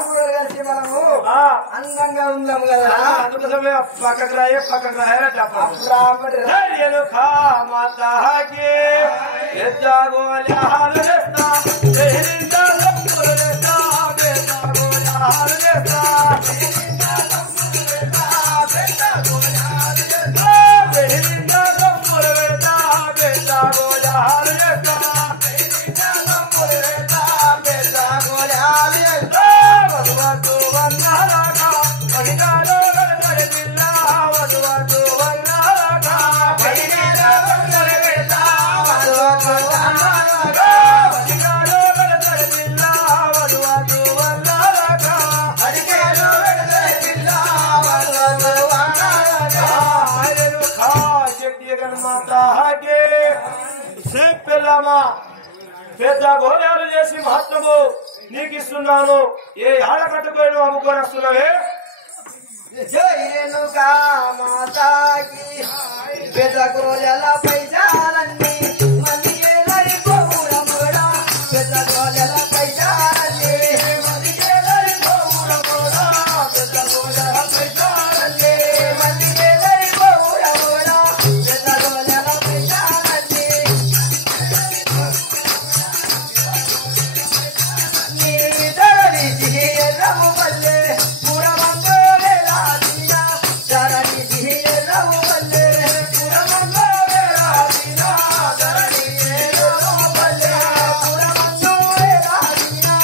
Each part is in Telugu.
ఆరుగురు కలిసి మనము అందంగా ఉందాము కదా అందుకోసమే పక్కకు రాయరా చెప్పాలి మాతాకి ఎద్దాగోలు చేస్తా పెద్ద గోళాలు చేసి మహత్వము నీకు ఇస్తున్నాను ఏ ఆడ కట్టుకొని అమ్ముకొని వస్తున్నావే మాతాకి పెద్ద గోళల పైజాలన్నీ మళ్ళీ ఏదైపోవురముడా పెద్ద గోళల పైజాలన్నీ మళ్ళీ ఏదైపోవురముడా పెద్ద గోళల పైజాలన్నీ మళ్ళీ ఏదైపోవురముడా పెద్ద గోళల పైజాలన్నీ నీ దరిది ఎర్రము వల్లే పురమందో వేలాదినా దరిది ఎర్రము వల్లే పురమందో వేలాదినా దరిది ఎర్రము వల్లే పురమందో వేలాదినా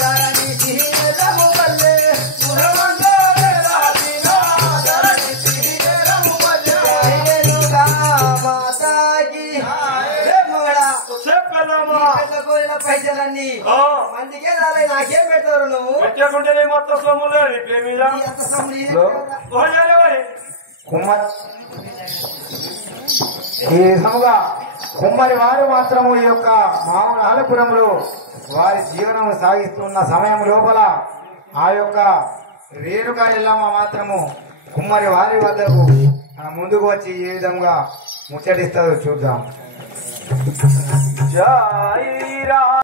దరిది ఎర్రము వల్లే పురమందో వేలాదినా దరిది ఎర్రము వల్లే ఏలుగా మాతాకి ఏమోడా చెప్పలమ్మా పెద్ద కోరిన పైసలన్నీ మందికే రాలే నాకేం పెడతారు నువ్వు పెట్టకుంటేనే మొత్తం సొమ్ములు ఎంత సొమ్ము నీదే కదా. ఈ విధముగా కుమ్మరి వారు మాత్రము ఈ యొక్క మామూలు వారి జీవనం సాగిస్తున్న సమయం లోపల ఆ యొక్క రేణుకా ఎల్లమ్మ మాత్రము కుమ్మరి వారి వద్దకు ముందుకు వచ్చి ఏ విధంగా ముచ్చటిస్తుందో చూద్దాం. జై రా